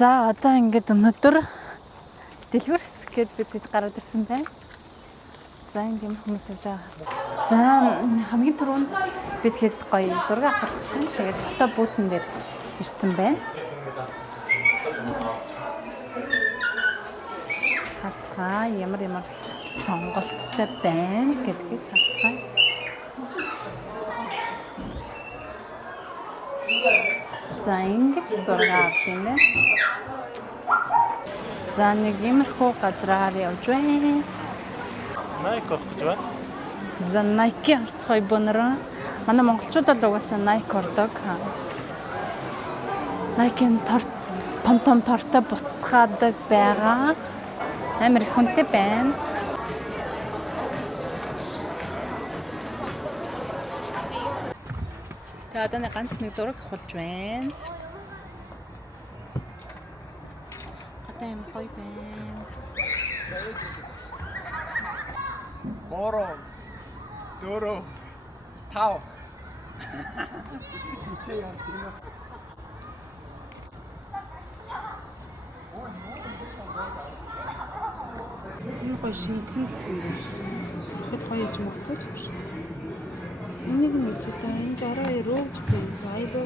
За одоо ингээд өнөөдөр дэлгүүр гэхэд бид гараад ирсэн байна. За энэ юм хүмүүс явж байгаа. За хамгийн түрүүнд бид хэд гоё зураг авах. Тэгээд фото бүүтэн дээр ирсэн байна. Харцгаа ямар сонголттой байна гэдгийг харцгаа. За ингэж зураг авах юм байна. За нэг иймэрхүү газраар явж байна. Nike гэж байна. За Nike харцгой бонороо. Манай монголчуудад угаасаа Nike ордог. Nike-ийн том тортой буццаадаг байгаа. Амар их хүнтэй байна. За одоо нэг ганц нэг зураг авахулж байна. Одоо юм гоё байна. 3 4 5 чи яа тийм үү? Энэ гоё шинхэн юм шүү. Тэгэхэд гоё юм багтаж биш. Энийг нэг зөтөн энэ 62 рууж би сайбо.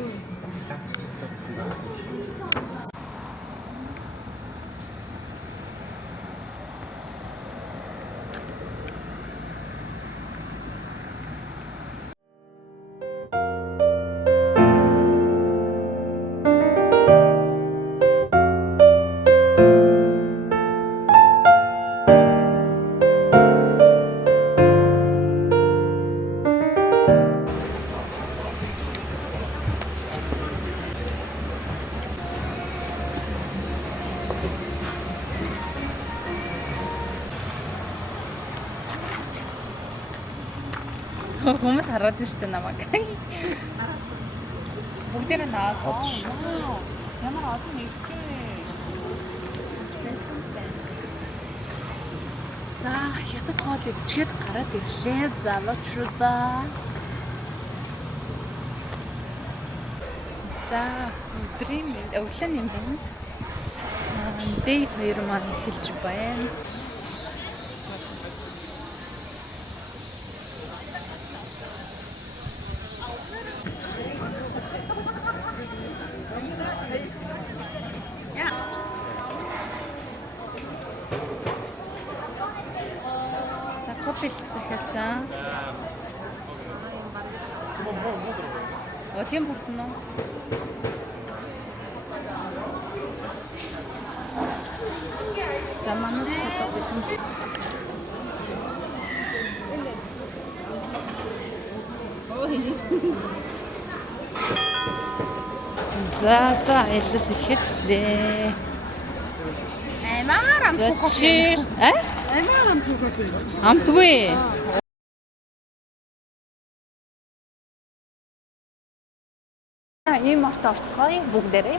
Хүмүүс хараад нь штэ намайг. Бүгдээрээ наад. Ямар олон нэгчээ. За хятад хоол идчихэд гараад ирлээ. Залуучуудаа. За өдрийн өглөөний юм байна. Дэй 2 маань эхэлж байна. Кофе захиасан. Тийм бүртэн үү? За манай кофе битэн. За та аялал эхэллээ. Аймаар амтгүй кофе. Аймаар амтгүй кофе. Амтгүй. Ийм авто орцгоё бүгдээрээ.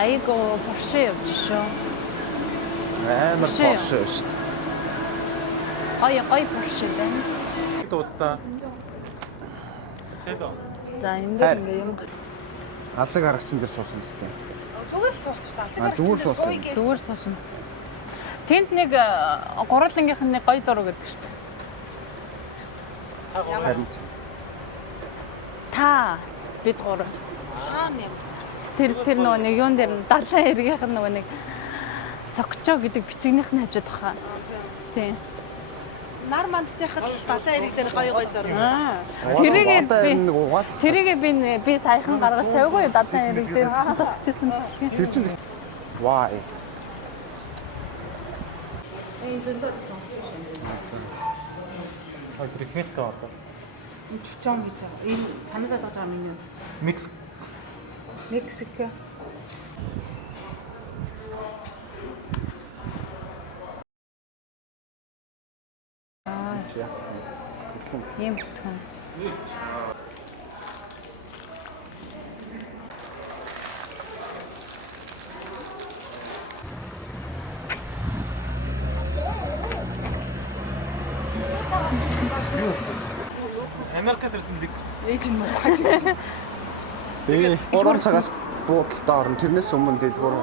Айго Porsche явж шүү. Амар Porsche шүү дээ. Гоё Porsche байна. Дуудаа. Сэдо. За энэ дээр ингээ юм Алсаг харагчин дээр суусан гэсэн. Зүгээр суусч та. Зүгээр суусан. зүгээр суусан. Тэнд нэг гурлангийнх нь гоё зураг гэдэг шүү дээ. Харин Та бид гур. Тэр нөгөө нэг юун дээр нь далайн эргийнх нь нөгөө нэг Сокчо гэдэг бичигнийх нь хажууд баха. Тийм. Нар мандчихад далайн эрэг дээр гоё зураг. Тэрийг би саяхан гаргаж тавиагүй юу далайн эрэг дээр зогсчихсан. тэр чинь why? Энэ зөндөө сон. Тэр их мэт байгаа. Энэ чучон гэж байгаа. Энэ санагдаад байгаа миний. Микс Мексик. яатсан. Ийм бүхэн. Америкаас ирсэн бикс. Ээж нь муухай. Тий. 3 цагаас буудалтай орно. Тэрнээс өмнө дэлгүүр.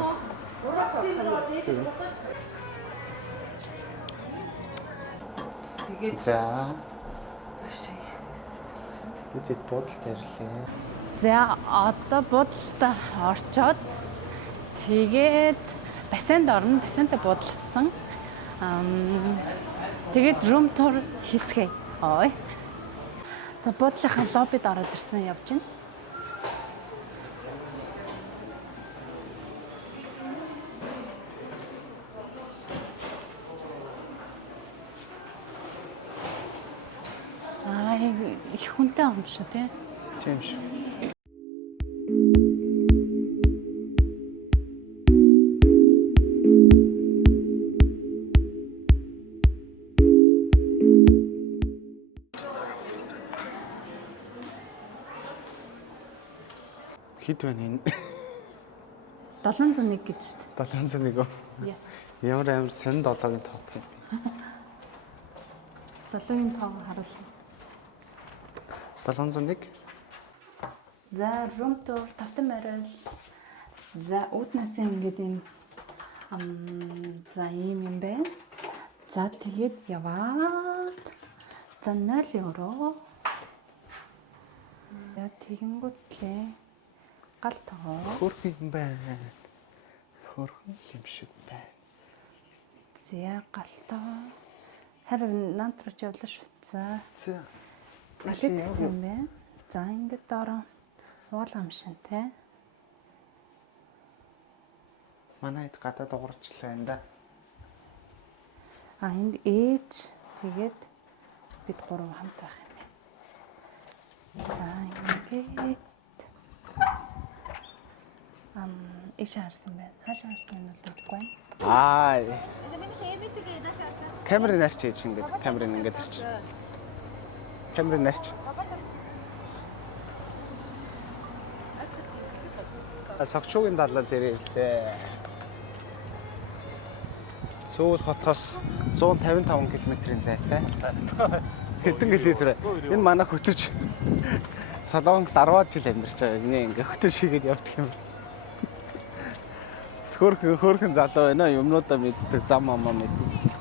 Тэгээд За. маш Бид буудалтай ирлээ. За одоо буудалтай орчоод тэгээд бассейнд орно. Бассейнтэй буудалсан. Тэгээд room tour хийцгээе. Ой. За буудлынхаа лоббид ороод ирсэн явж байна. Их хүнтэй юм шүү тий. Тийм шүү. Хэд байна энэ? 701 гэж шүү дээ. 701 үү? Yes. Ямар амар сонин 7-гийн тоот юм. 7-ын тоог харуулъя. 701. За room tour тавтан байрал. За үүднээс ингээд юм за юм байна. За тэгээд яваад. За 0 евро. За тэгэнгүүтлээ гал тоо. Хөрх юм байна. Хөрхөн юм шиг байна. За гал тоо. Харин нантарч явлаа шүү. За. За. Галит юм байна. За ингээд доороо уулгам шинтэй. Манайд гадаад дуурчлаа энэ да. Энд ээж тэгээд бид гурав хамт байх юм байна. За ингээд иш харсан байна. Хаашаа харсан нь бол үгүй. Аа. Камерын нарч хийж ингээд камерын ингээд харч. Камерын нарч. Согчуугийн далаа дээр ирлээ. Сөүл хотоос 155 км-ийн зайтай. Хэдэн километр вэ? Энэ манай хөтөж Солонгос 10 жил амьдарч байгаа. Инээ ингээ хөтөж хийгээд явдаг юм. Хөөрхөн залуу байна. Юмнуудаа мэддэг, зам амаа мэддэг.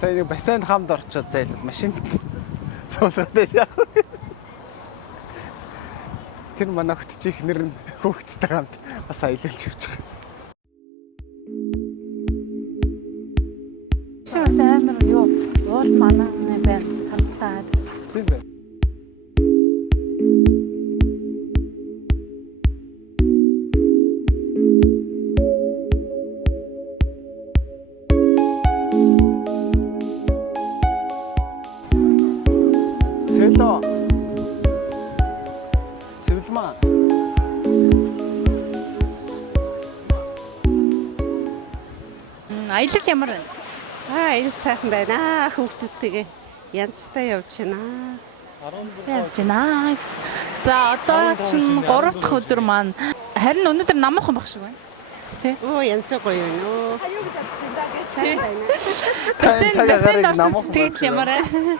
Сайн нэг бассейнд хамт орчоод зайлд машин суулгаад яах вэ? Тэр манай хөтөж ихнэр нь хүүхдтэй хамт бас аялалж явж байгаа. Чи бас амар юу уул манаа байна. Хамтаад. Тийм байна. Hello. Сэлмаа. Аялал ямар байна? энэ сайхан байна. Хүүхдүүдтэйгээ янзтай явж байна. Явж байна. За одоо чинь 3 дахь өдөр маань харин өнөөдөр намуухан байх шиг байна. Оо янз гоё юм уу. Сайн байна. Бассейнд орсон сэтгэл ямар байна?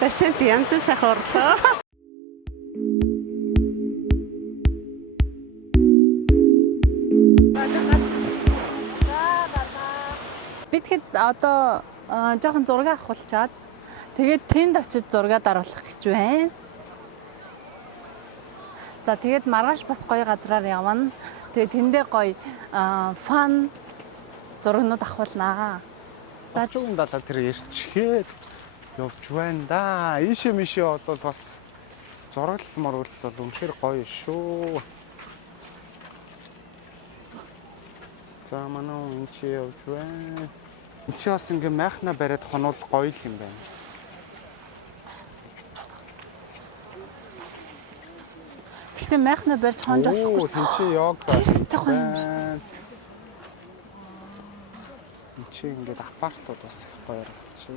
Бассейнд янз сайхан орлоо. Би тэгэхэд одоо жоохон зураг авахулчаад тэгээд тэнд очиж зураг даруулах гэж байна. За тэгээд маргааш бас гоё газраар явна. Тэгээд тэндээ гоё фан зурагнууд авахулнаа. Согчуугийн далаа тэр ирчгээд явж байна да. Ийшээ мишээ одоо бас зураглал моргол бол үнэхээр гоё шүү. За манай энэ чи явж байна. Энд чи бас ингээ майхна бариад хонол гоё л юм байна. Гэхдээ майхна барьж хонж болохгүй. Тин чи яг Тэрэстэй гоё юм шүү дээ. Энд чи ингээд апартууд бас их гоё чи.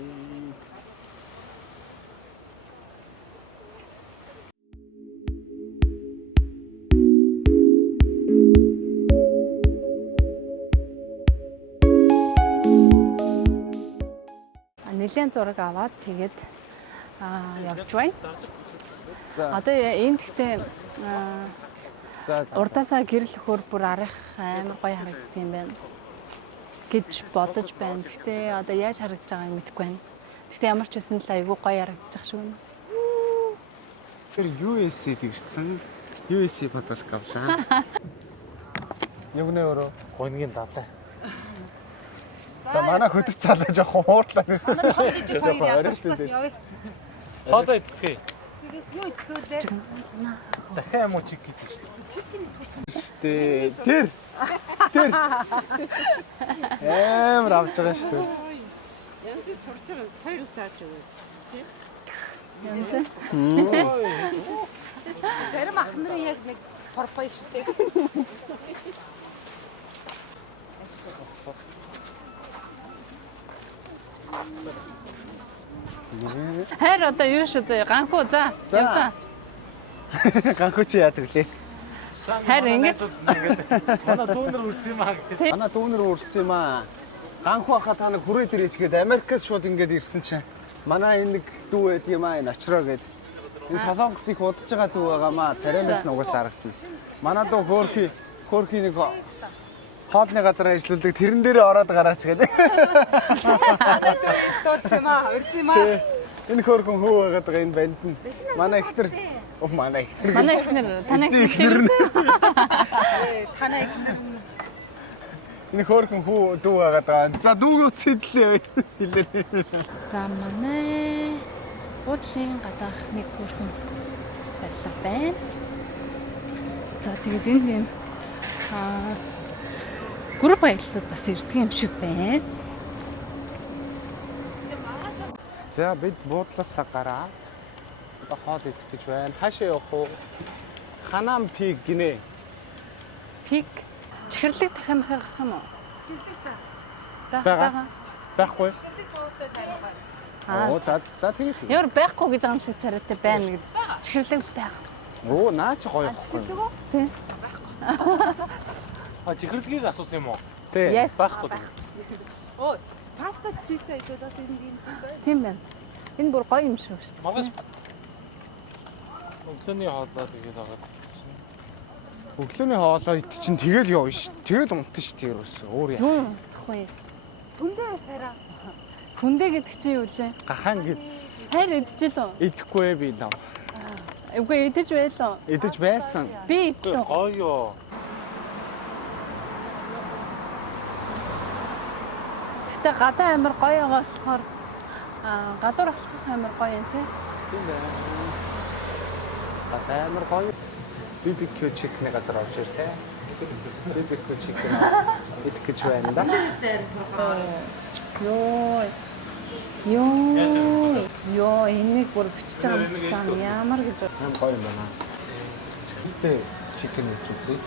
Нэлийн зураг аваад тэгээд явж байна. Одоо энд гэхдээ За урдаасаа гэрэл өхөр бүр арих амар гоё харагддаг юм байна гэж бодож байна. Гэхдээ одоо яаж харагдаж байгааг мэдэхгүй байна. Гэхдээ ямар ч байсан л айгүй гоё харагдаж шиг байна. тэр USC дэгэрсэн. USC бодлох авлаа. Юу нэ өрөө? Гонгийн давлаа. За манай хөдөц цаалаа жоохон хуурдлаа. Манай жижиг хоёр ядарсан. Явъя. Хоолой идчихье. Юу итгэвүлээ? Дахиад юм уу чиг гэдэг шүү дээ. Тэр. Амар авч байгаа шүү дээ. Янз сурж байгаас тойрог зааж өгөөд. Зарим ах нарын яг нэг порпой штэ. Хайр одоо юу шүү дээ? Ганхуу за. Явсан. Ганхуу чи яадаг лээ? Хайр ингэж Манай дүүнэр үрсэн юм аа гэдэг. Манай дүүнэр үрсэн юм аа. Ганхуу хахаа та нэг хүрээд ирээч гээд Америкаас шууд ингээд ирсэн чинь. Манай энэ нэг дүү байдаг юм аа энэ очроо гээд. Энэ Солонгосныг удаж байгаа дүү байгаамаа. Цараймаас нь угаасаа харагдана. Манай дүү хөөрхи нэг хоолны газар ажилладаг тэрэн дээрээ ороод гараач гэдэг. Дуудсан юм аа, өрсөн юм аа. Энэ хөөрхөн хөө байгаад байгаа энэ банд нь. Манай ихтер манай ихнэр танай ихнэр Танай ихнэр энэ хөөрхөн хөө дүү байгаад байгаа. За дүүгөө цэдлээ хэлээ. За манай уудлын гадаах нэг хөөрхөн барилга байна. За тэгээд энэ юм групп аяллууд бас ирдэг юм шиг байна. За бид буудлаасаа гараа. Одоо хоол идэх гэж байна. Хаашаа явах вэ? Ханаан пик гинэ. Пик чихэрлэг дахин гарах юм уу? Байгаа. Байхгүй. Аа. Оо за тийм. Ямар байхгүй гэж байгаа юм шиг царайтай байна гэдэг. Чихэрлэг байх. Оо наа чи гоё байхгүй. Тийм. Чихэрлэгийг асуусан юм уу? Тийм. Байхгүй. Оо, паста пицца идээд одоо энэ байна. Тийм байна. Энэ бүр гоё юм шүү дээ. Магаш өглөөний хоолоо тэгээд агаад. Өглөөний хоолоо ит чинь тэгэл явна ш. Тэгэл унтна ш тэр өсөө. Өөр яа. Юу тахгүй. Сүндээ байж тараа. Сүндэ гэдэг чинь юу лээ? Гахаан гэж Хайр идчихлээ. идэхгүй би лав. Үгүй идэж байлаа. Идэж байсан. Би идлээ. Гоё. Гэтэ гадаа амар гоё байгаа болохоор гадуур алхах амар гоё юм тий. Тийм байна. Амар гоё. BBQ chicken газар авч ирлээ. BBQ chicken идэх гэж байна да. Йоо, энийг бүр бичиж байгаа юм ямар гэж гоё юм байна. Чистэй chicken гэж үзье.